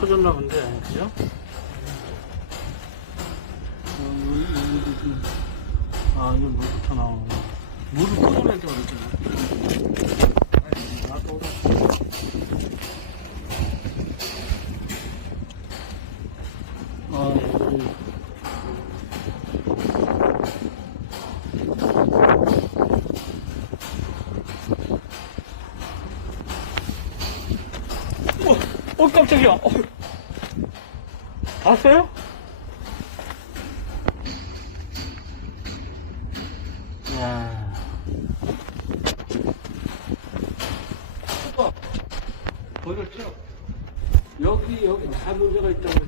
터졌나 본데, 그죠? 아, 이거 물부터 나오네. 물을 끓여낸다 그랬잖아. 아니, 나도 오라. 아, 여기. 어, 어, 깜짝이야. 어. 봤어요? 야. 오빠, 보셨죠? 여기, 여기 다 문제가 있다고